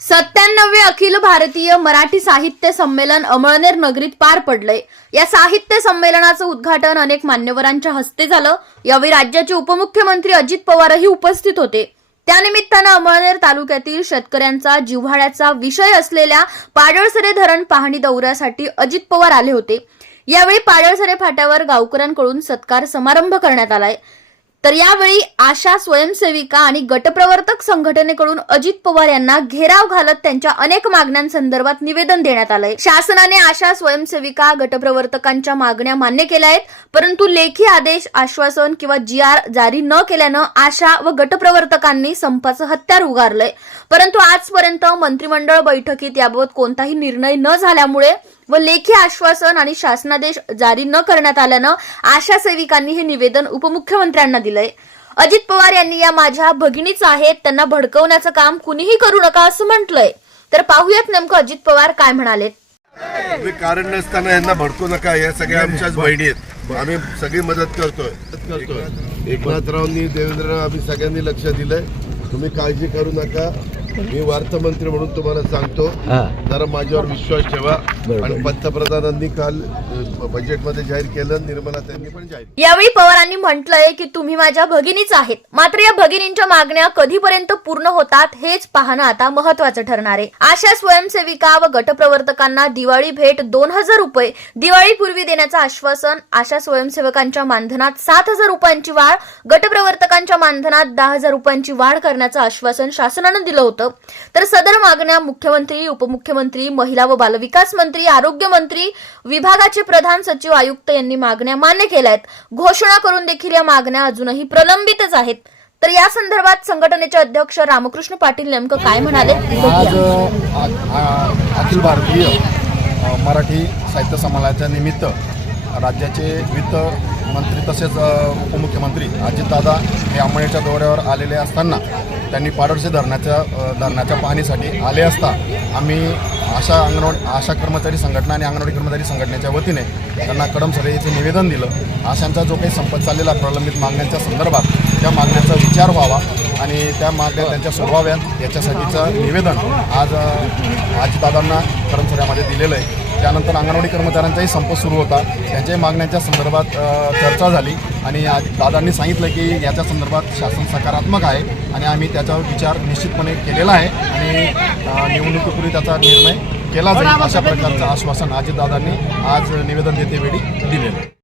सत्त्याण्णवे अखिल भारतीय मराठी साहित्य संमेलन अमळनेर नगरीत पार पडलंय. या साहित्य संमेलनाचं उद्घाटन अनेक मान्यवरांच्या हस्ते झालं. यावेळी राज्याचे उपमुख्यमंत्री अजित पवारही उपस्थित होते. त्यानिमित्तानं अमळनेर तालुक्यातील शेतकऱ्यांचा जिव्हाळ्याचा विषय असलेल्या पाडळसरे धरण पाहणी दौऱ्यासाठी अजित पवार आले होते. यावेळी पाडळसरे फाट्यावर गावकऱ्यांकडून सत्कार समारंभ करण्यात आलाय. तर यावेळी आशा स्वयंसेविका आणि गटप्रवर्तक संघटनेकडून अजित पवार यांना घेराव घालत त्यांच्या अनेक मागण्यांसंदर्भात निवेदन देण्यात आलंय. शासनाने आशा स्वयंसेविका गटप्रवर्तकांच्या मागण्या मान्य केल्या आहेत परंतु लेखी आदेश आश्वासन किंवा जी आर जारी न केल्यानं आशा व गटप्रवर्तकांनी संपाचं हत्यार उगारलंय. परंतु आजपर्यंत मंत्रिमंडळ बैठकीत याबाबत कोणताही निर्णय न झाल्यामुळे व लेखी आश्वासन आणि शासनादेश जारी न करण्यात आल्यानं आशा सेविकांनी हे निवेदन उपमुख्यमंत्र्यांना दिलंय. अजित पवार यांनी या माझ्या भगिनीच आहेत त्यांना भडकवण्याचं काम कुणीही करू नका असं म्हटलंय. तर पाहूयात नेमकं अजित पवार काय म्हणाले. तुम्ही कारण नसताना यांना भडकू नका या सगळ्या आमच्याच बहिणी आहेत. आम्ही सगळी मदत करतोय. करतोय. एकनाथरावांनी देवेंद्रराव आम्ही सगळ्यांनी लक्ष दिलंय. तुम्ही काळजी करू नका. मी वार्तामंत्री म्हणून तुम्हाला सांगतो. जरा माझ्यावर विश्वास ठेवा. आणि पंतप्रधानांनी काल बजेटमध्ये जाहीर केलं निर्मला त्यांनी पण जाहीर. यावेळी पवारांनी म्हटलंय की तुम्ही माझ्या भगिनीच आहेत. मात्र या भगिनींच्या मागण्या कधीपर्यंत पूर्ण होतात हेच पाहणं आता महत्वाचं ठरणार आहे. आशा स्वयंसेविका व गटप्रवर्तकांना दिवाळी भेट दोन हजार रुपये. दिवाळीपूर्वी देण्याचं आश्वासन आशा स्वयंसेवकांच्या मानधनात सात हजार रुपयांची वाढ गटप्रवर्तकांच्या मानधनात दहा हजार रुपयांची वाढ करण्याचं आश्वासन शासनानं दिलं होतं. तर सदर मागण्या मुख्यमंत्री उपमुख्यमंत्री महिला व बालविकास मंत्री आरोग्य मंत्री विभागाचे प्रधान सचिव आयुक्त यांनी मागण्या मान्य केल्या आहेत घोषणा करून देखील या मागण्या अजूनही प्रलंबितच आहेत. तर या संदर्भात संघटनेचे अध्यक्ष रामकृष्ण पाटील नेमकं काय म्हणाले? अखिल भारतीय मराठी साहित्य समाजाच्या निमित्त राज्याचे वित्त मंत्री तसेच उपमुख्यमंत्री अजितदादा हे आंबळेच्या दौऱ्यावर आलेले असताना त्यांनी पाडोळसे धरणाच्या धरणाच्या पाहणीसाठी आले असता आम्ही आशा अंगणवाडी आशा कर्मचारी संघटना आणि अंगणवाडी कर्मचारी संघटनेच्या वतीने त्यांना कडमसरे येथे निवेदन दिलं. आशांचा जो काही संपत चाललेला प्रलंबित मागण्यांच्या संदर्भात त्या मागण्यांचा विचार व्हावा आणि त्या मागण्या त्यांच्या सोडवाव्यात याच्यासाठीचं निवेदन आज आजदादांना अजितदादांना कर्मचाऱ्यामध्ये दिलेलं आहे. त्यानंतर अंगणवाडी कर्मचाऱ्यांचाही संप सुरू होता. त्यांच्याही मागण्यांच्या संदर्भात चर्चा झाली. आणि आज दादांनी सांगितलं की याच्या संदर्भात शासन सकारात्मक आहे आणि आम्ही त्याच्यावर विचार निश्चितपणे केलेला आहे. आणि निवडणुकीपूर्वी त्याचा निर्णय केला जाईल अशा प्रकारचं आश्वासन अजितदादांनी आज निवेदन देतेवेळी दिलेलं